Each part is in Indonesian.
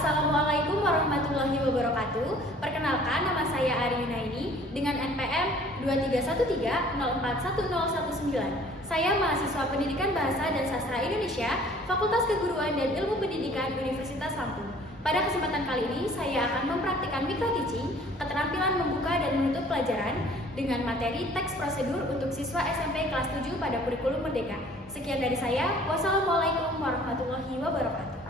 Assalamualaikum warahmatullahi wabarakatuh. Perkenalkan, nama saya Ari Yunaini dengan NPM 2313041019. Saya mahasiswa Pendidikan Bahasa dan Sastra Indonesia, Fakultas Keguruan dan Ilmu Pendidikan Universitas Lampung. Pada kesempatan kali ini, saya akan mempraktikkan micro-teaching, keterampilan membuka dan menutup pelajaran dengan materi teks prosedur untuk siswa SMP kelas 7 pada kurikulum Merdeka. Sekian dari saya. Wassalamualaikum warahmatullahi wabarakatuh.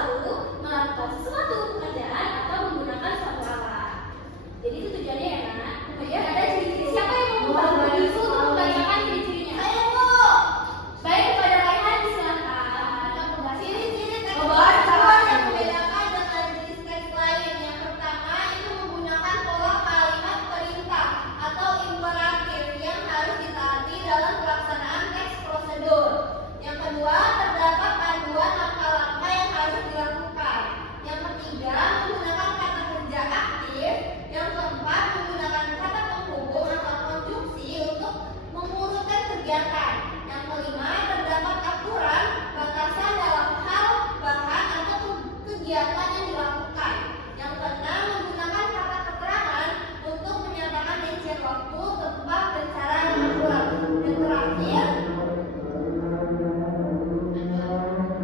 sesuatu, melakukan sesuatu pekerjaan atau menggunakan suatu alat. Jadi itu tujuannya ya nak. Kemudian ada ciri-ciri. Siapa yang mau berbagi itu untuk membacakan ciri-cirinya? Saya Bu. Baik, kepada Raihan silakan. Ciri-ciri teks Coba, tekstual yang membedakan dengan jenis teks lain. Yang pertama itu menggunakan pola kalimat perintah atau imperatif yang harus ditaati dalam pelaksanaan teks prosedur. Yang kedua, terdapat panduan langkah-langkah yang harus dilakukan. Yang ketiga, menggunakan kata kerja aktif. Yang keempat, menggunakan kata penghubung atau konjungsi untuk mengurutkan kegiatan. Yang kelima, terdapat aturan batasan dalam hal bahan atau kegiatan yang dilakukan. Yang keenam, menggunakan kata keterangan untuk menyatakan rincian waktu, tempat, dan cara yang akurat.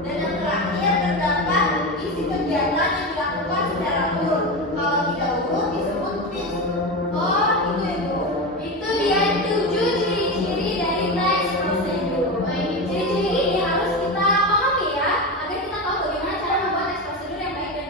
Dan yang terakhir terdapat isi kegiatan yang dilakukan secara urut. Kalau tidak urut disebut fix. Oh, itu ya Bu. Itu dia 7 ciri-ciri dari teks prosedur. Ciri-ciri ini harus kita pahami ya, agar kita tahu bagaimana cara membuat teks prosedur yang baik dan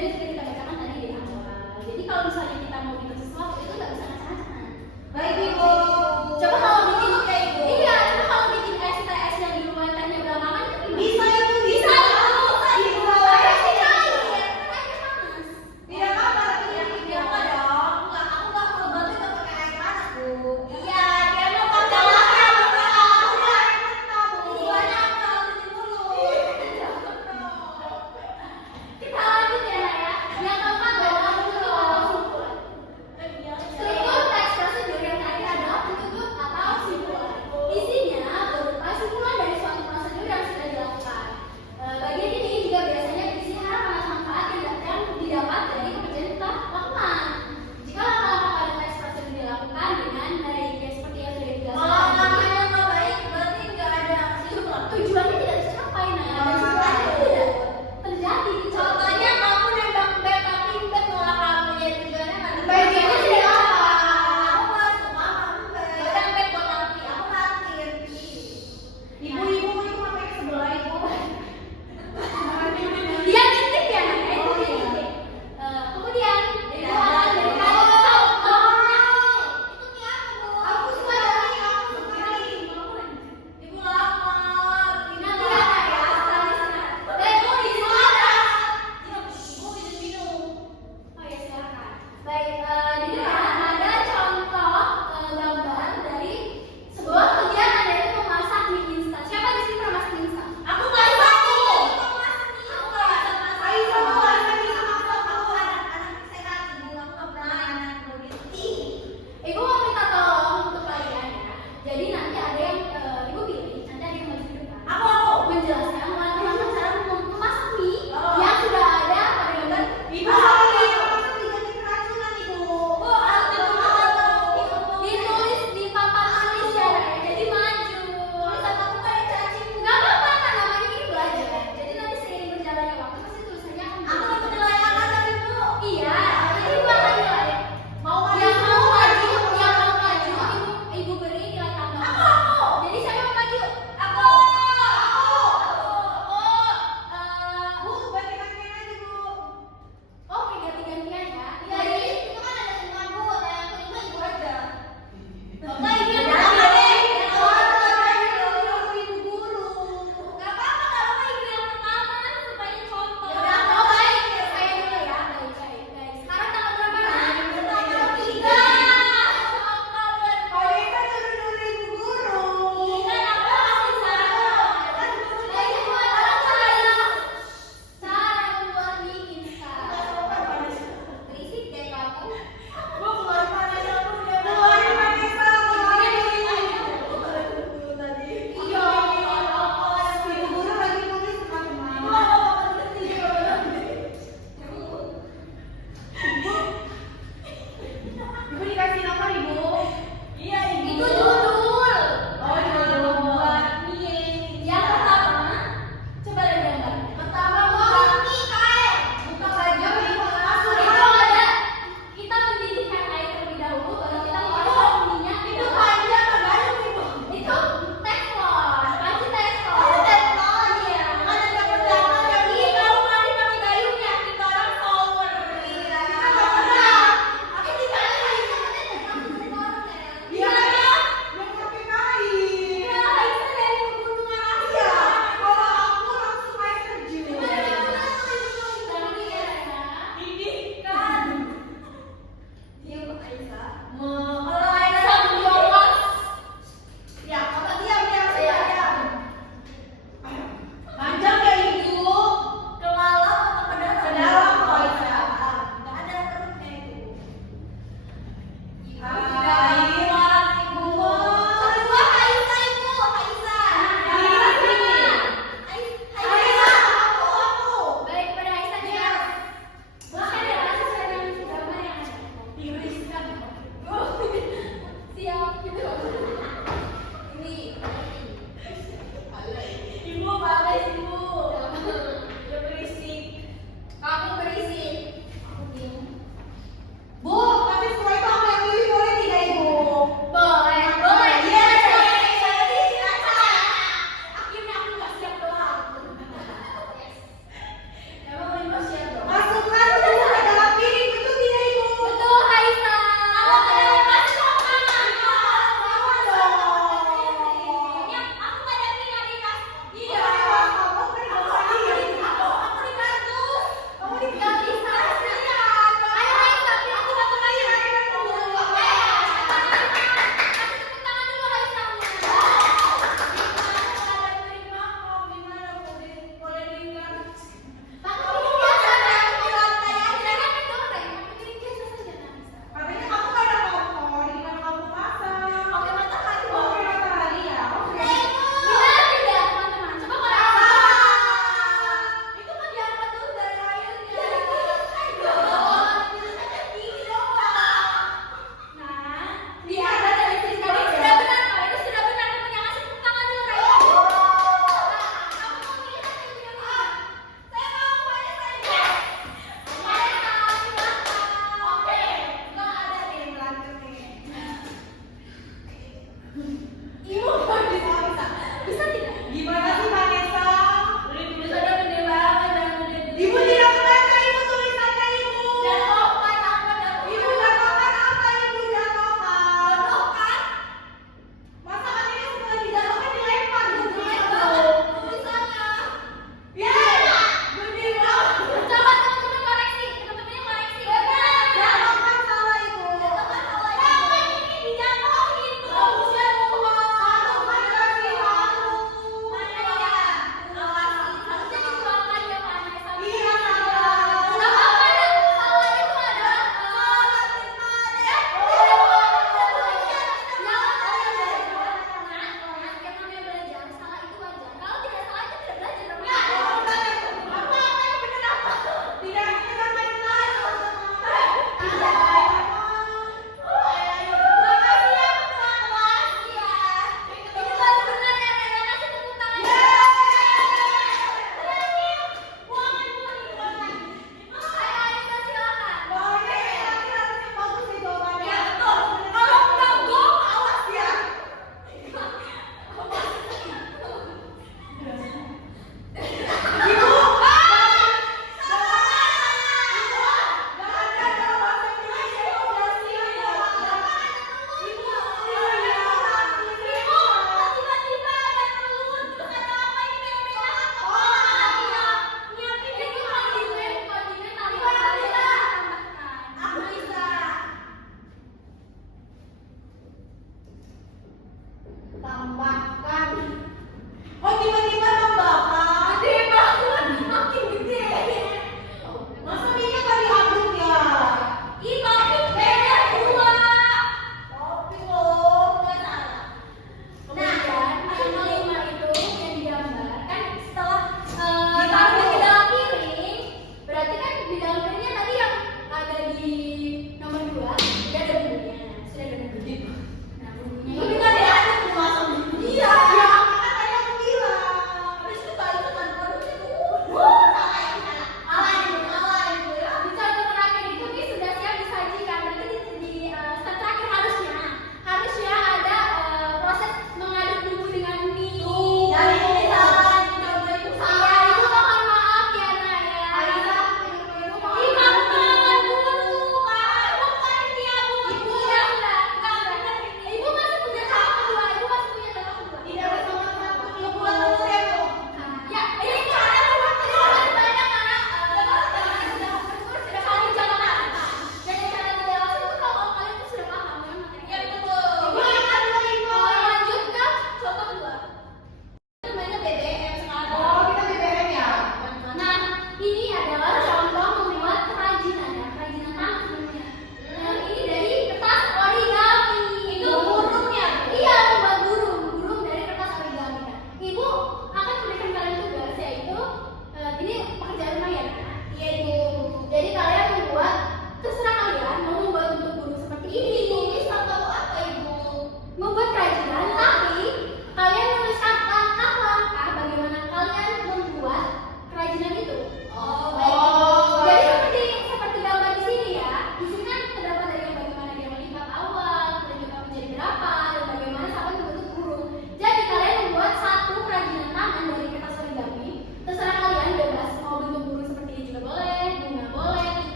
Dan sudah kita bacakan tadi di awal. Jadi kalau misalnya kita mau bikin sesuatu itu nggak bisa ngacak-ngacak. Baik Ibu. Coba kalau bikin Oke, Ibu. iya, coba kalau bikin STS yang di rumah tehnya udah lama itu gimana? Bisa Ibu, Bisa, Ibu. Ayo sih kali, ya kan airnya panas. Tidak apa-apa, tapi tidak apa dong. Enggak, aku enggak kalau bantu enggak pakai air panas, Bu. Iya, dia mau pakai Jangan apa? air mentah, Bu. Buahnya aku masukin dulu. Kita lanjut ya, Nak, ya. Yang keempat adalah bentuk atau struktur.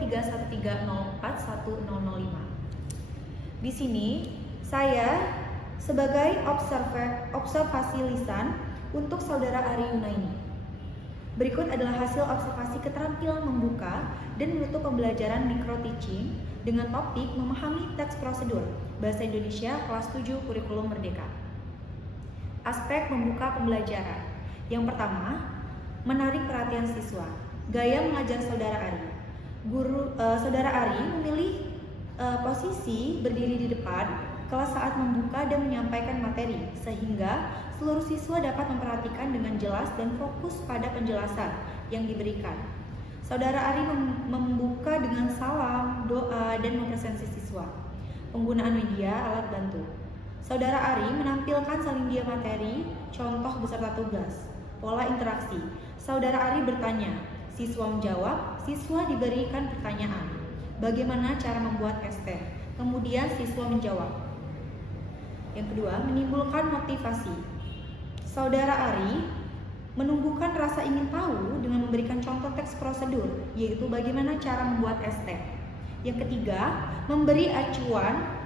231304105. Di sini saya sebagai observasi lisan untuk saudara Ari Yunaini. Berikut adalah hasil observasi keterampilan membuka dan menutup pembelajaran micro teaching dengan topik memahami teks prosedur Bahasa Indonesia kelas 7 Kurikulum Merdeka. Aspek membuka pembelajaran. Yang pertama, menarik perhatian siswa. Gaya mengajar saudara Ari. Saudara Ari memilih posisi berdiri di depan kelas saat membuka dan menyampaikan materi, sehingga seluruh siswa dapat memperhatikan dengan jelas dan fokus pada penjelasan yang diberikan. Saudara Ari membuka dengan salam, doa, dan mempresentasi siswa. Penggunaan media alat bantu. Saudara Ari menampilkan salindia materi, contoh beserta tugas. Pola interaksi. Saudara Ari bertanya, siswa menjawab, siswa diberikan pertanyaan. Bagaimana cara membuat ST? Kemudian siswa menjawab. Yang kedua, menimbulkan motivasi. Saudara Ari menumbuhkan rasa ingin tahu dengan memberikan contoh teks prosedur, yaitu bagaimana cara membuat ST. Yang ketiga, memberi acuan.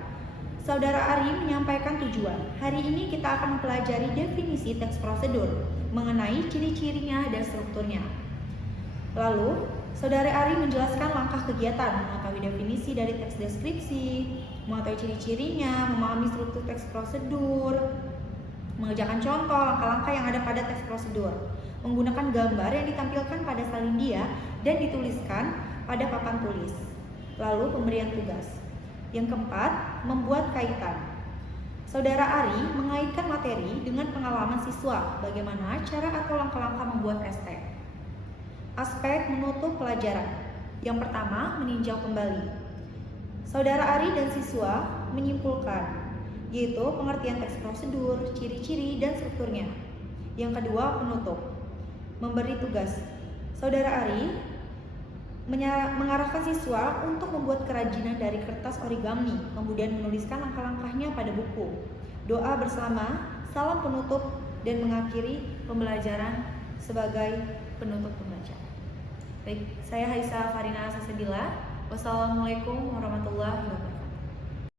Saudara Ari menyampaikan tujuan. Hari ini kita akan mempelajari definisi teks prosedur, mengenai ciri-cirinya dan strukturnya. Lalu, saudara Ari menjelaskan langkah kegiatan, mengetahui definisi dari teks deskripsi, mengetahui ciri-cirinya, memahami struktur teks prosedur, mengerjakan contoh langkah-langkah yang ada pada teks prosedur, menggunakan gambar yang ditampilkan pada salindia dan dituliskan pada papan tulis. Lalu pemberian tugas. Yang keempat, membuat kaitan. Saudara Ari mengaitkan materi dengan pengalaman siswa, bagaimana cara atau langkah-langkah membuat ST. Aspek menutup pelajaran. Yang pertama, meninjau kembali. Saudara Ari dan siswa menyimpulkan, yaitu pengertian teks prosedur, ciri-ciri, dan strukturnya. Yang kedua, penutup. Memberi tugas. Saudara Ari mengarahkan siswa untuk membuat kerajinan dari kertas origami, kemudian menuliskan langkah-langkahnya pada buku. Doa bersama, salam penutup, dan mengakhiri pembelajaran sebagai penutup pembelajaran. Baik, saya Haisa Farina Sasebila. Wassalamualaikum warahmatullahi wabarakatuh.